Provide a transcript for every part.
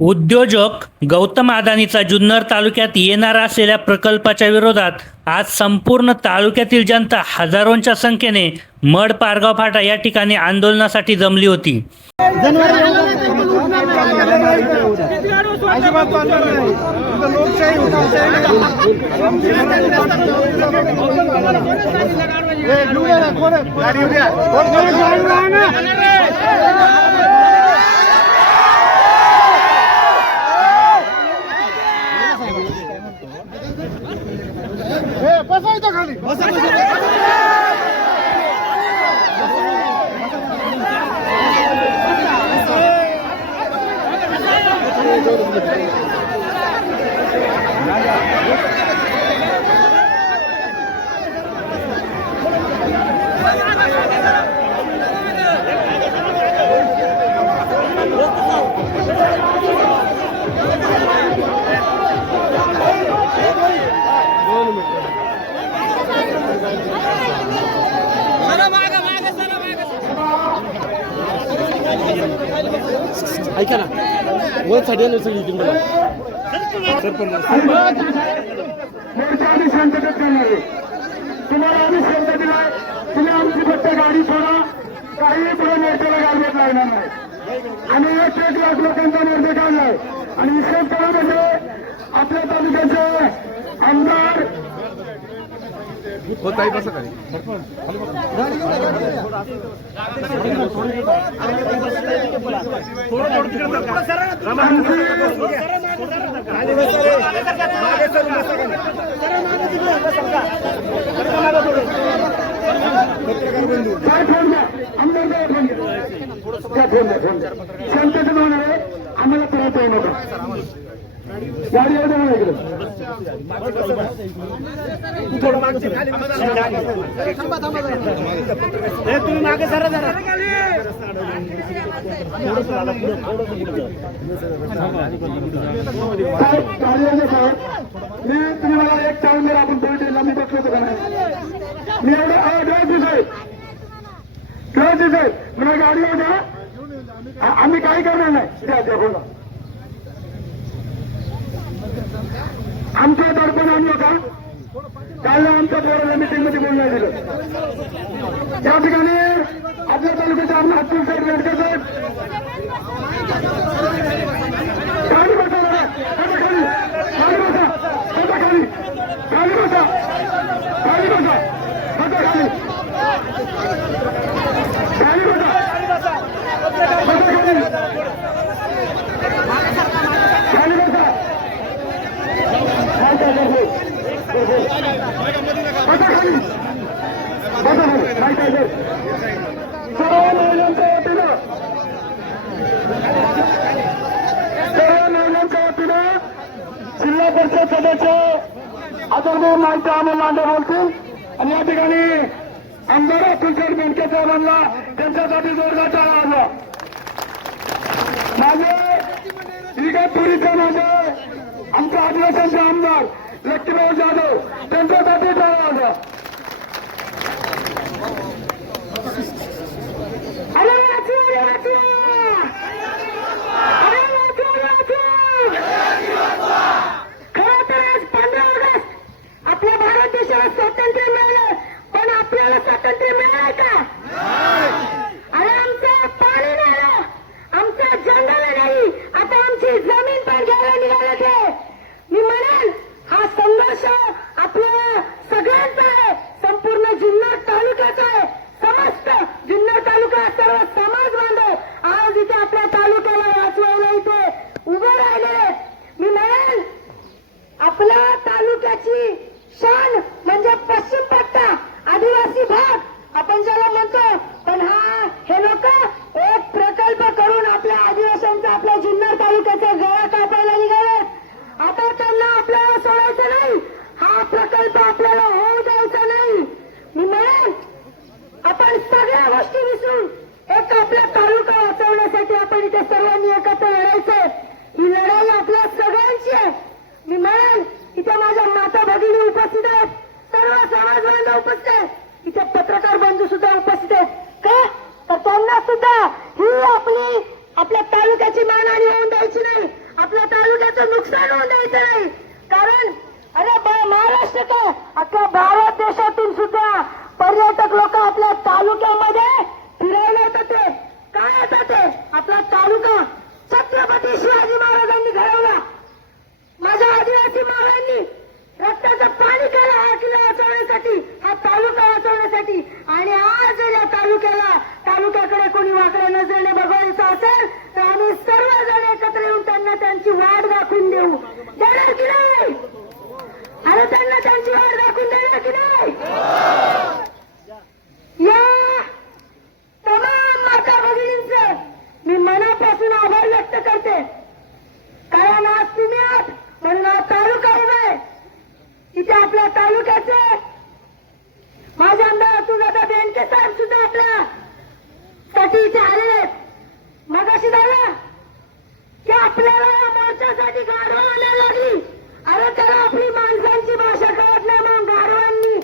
उद्योजक गौतम अदानीचा जुन्नर तालुक्यात येणार असलेल्या प्रकल्पाच्या विरोधात आज संपूर्ण तालुक्यातील जनता हजारोंच्या संख्येने मड पारगाव फाटा या ठिकाणी आंदोलनासाठी जमली होती. ऐका ना वर साडी सगळी तुम्हाला आम्ही शब्द दिलाय, तुम्ही आमची फक्त गाडी सोडा, काही पुढे मोर्चाला गालबोट लागणार नाही. आणि 1 लाख लोकांचा मोर्चा काढलाय. आणि विशेष करा म्हणजे आपल्या तालुक्याचे आमदार बसा काय शांततेत होणार आहे, आम्हाला परत येऊ नका. गाडी येऊ नका इकडे. तुम्ही मागे जरा जरा मी तुम्ही मला एक टाइम जर आपण पोलिटिकला मी बसलो होतो का नाही, मी एवढं डोळ्याची साहेब मला गाडी येऊ द्या, आम्ही काही करणार नाही. द्या बोला, आमच्या दर्पण आणलं का? काल आमच्या बोर्डाला मिटिंग मध्ये बोलण्यात दिलं. त्या ठिकाणी आपल्या तालुक्याचे आमदार अतुल साहेब बेडकर साहेब खाली बसा, खाली बसा, खाली बसा, खाली बसा, खाली बसा, बसा खाली, खाली बसा, बसा खाली, खाली बसा. सर्व महिलांच्या वतीनं जिल्हा परिषद सदस्य आदरणीय माहिती अमोल लांडे बोलतील. आणि या ठिकाणी आमदार अतुल साहेब बेनके साहेबांना त्यांच्यासाठी जोरदार टाळा वाजवा. माझे इगतपुरीचे माझे आमच्या आदिवासींचे आमदार लक्ष्मीभाऊ जाधव त्यांच्यासाठी टाळा वाजवा. खरं तर आज 15 ऑगस्ट आपल्या भारत देशाला स्वातंत्र्य मिळालं, पण आपल्याला स्वातंत्र्य मिळालं का? अरे आमचं पाणी नाही, आमचं जंगल नाही, आता आमची जमीन पण घ्यायला निघाले ते. मी म्हणेन हा संघर्ष आपल्या सगळ्यांचा आहे, संपूर्ण जुन्नर तालुक्याचा आहे. समस्त जुन्नर तालुका सर्व समाज बांधव आज इथे आपल्या तालुक्याला वाचवायला इथे उभे राहिले. मी म्हणेन आपल्या तालुक्याची शान म्हणजे पश्चिम पट्टा आदिवासी भाग आपण ज्याला म्हणतो, पण हे लोक एक प्रकल्प करून आपल्या आदिवासींचा आपल्या जुन्नर तालुक्याचा गळा कापायला नुकसान होऊन द्यायचं नाही. कारण अरे महाराष्ट्र काय अख्ख्या भारत देशातून सुद्धा पर्यटक लोक आपल्या तालुक्यामध्ये फिरायला येतात. ते काय येतात? ते आपला तालुका छत्रपती शिवाजी महाराजांनी घडवला. माझ्या आदिवासी मागांनी रक्ताचं पाणी केलं हा किल्ला वाचवण्यासाठी, हा तालुका वाचवण्यासाठी. आणि आज जर या तालुक्याकडे कोणी वाकड्या नजरेने बघायचं असेल तर आम्ही सर्वजण एकत्र येऊन त्यांना त्यांची वाट दाखवून देणार की नाही? अरे त्यांना त्यांची वाट दाखवून देणार की नाही? या तमाम माता भगिनींचं मी मनापासून आभार व्यक्त करते. कारण आज तुम्ही आहात म्हणून हा तालुका उभा आहे. इथे आपल्या तालुक्याचे माझे आमदार सुजाता बेनके साहेब सुद्धा आपल्या साठी इथे आलेले आहेत. मगाशी झालं की आपल्याला या मोर्चासाठी गाढवा आणायला लागली. अरे त्याला आपली माणसांची भाषा कळत नाही म्हणून गाढवांची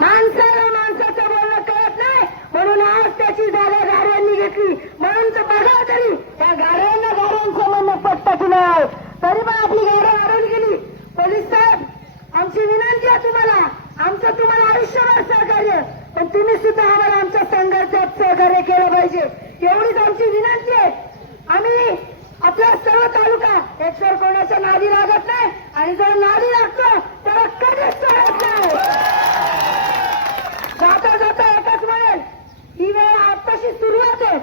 माणसाला माणसाचं बोलणं कळत नाही म्हणून आज त्याची जागा गाढवांनी घेतली. म्हणून तर बघा तरी त्या गाढवांना गाढवांचं म्हणणं पटतं की नाही. तरी पण आपली गाढव हरवून गेली. पोलीस साहेब आमची विनंती आहे तुम्हाला, आमचं तुम्हाला आयुष्यभर सहकार्य, पण तुम्ही सुद्धा आम्हाला आमच्या संघर्षात सहकार्य केलं पाहिजे एवढीच आमची विनंती आहे. आम्ही आपला सर्व तालुका एकतर कोणाच्या नादी लागत नाही आणि जो नादी लागतो त्याला कधीच सोडत नाही. जाता जाता एकच म्हणेल ही वेळ आताशी सुरुवात आहे,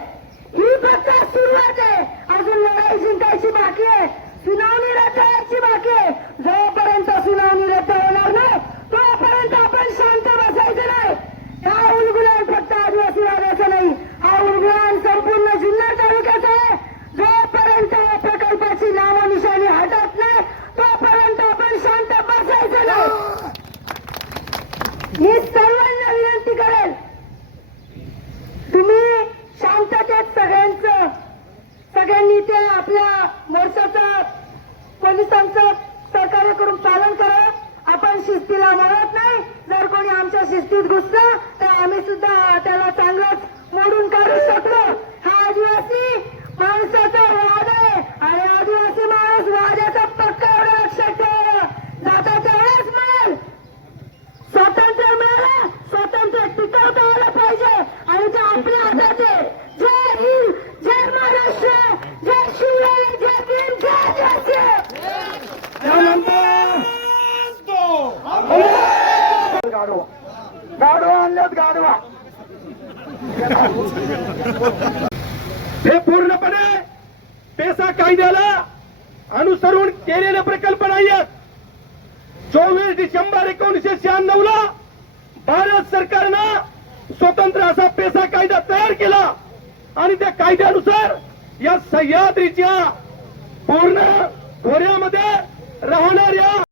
ही फक्त सुरुवात आहे. अजून लढाई जिंकायची बाकी आहे, सुनावणी रद्द बाकी आहे. जोपर्यंत सुनावणी रद्द होणार नाही तोपर्यंत आपण शांत बसायचं नाही. हा उलगुलान फक्त आदिवासी भागाचा नाही, हा उलगुलान संपूर्ण जुन्नर तालुक्याचा आहे. जोपर्यंत या प्रकल्पाची नामनिशाणी हटत नाही तोपर्यंत आपण शांत बसायचं नाही. मी सर्वांना विनंती करेल तुम्ही शांततेत सगळ्यांनी ते आपल्या मोर्चाचं पोलिसांचं सहकार्य करून पालन करा. आपण शिस्तीला म्हणत नाही. जर कोणी आमच्या शिस्तीत घुसलं तर आम्ही सुद्धा त्याला चांगलंच मोडून काढू शकतो. हा आदिवासी माणसाचा वाद आहे आणि आदिवासी माणूस वाद्याचा पक्का एवढं लक्षात ठेवा. जाता तेवढाच मिळेल. स्वातंत्र्य मिळालं, स्वातंत्र्य टिकवता आलं पाहिजे आणि ते आपल्या हातात आहे. जय हिंद, जय महाराष्ट्र, जय शिवराय, जय भीम, जय आदिवासी. गाढवा आणल्यात गाढवा. हे पूर्णपणे पेसा कायद्याला अनुसरून केलेले प्रकल्प नाही आहेत. 24 डिसेंबर 1996 ला भारत सरकारनं स्वतंत्र असा पेसा कायदा तयार केला आणि त्या कायद्यानुसार या सह्याद्रीच्या पूर्ण खोऱ्यामध्ये राहणाऱ्या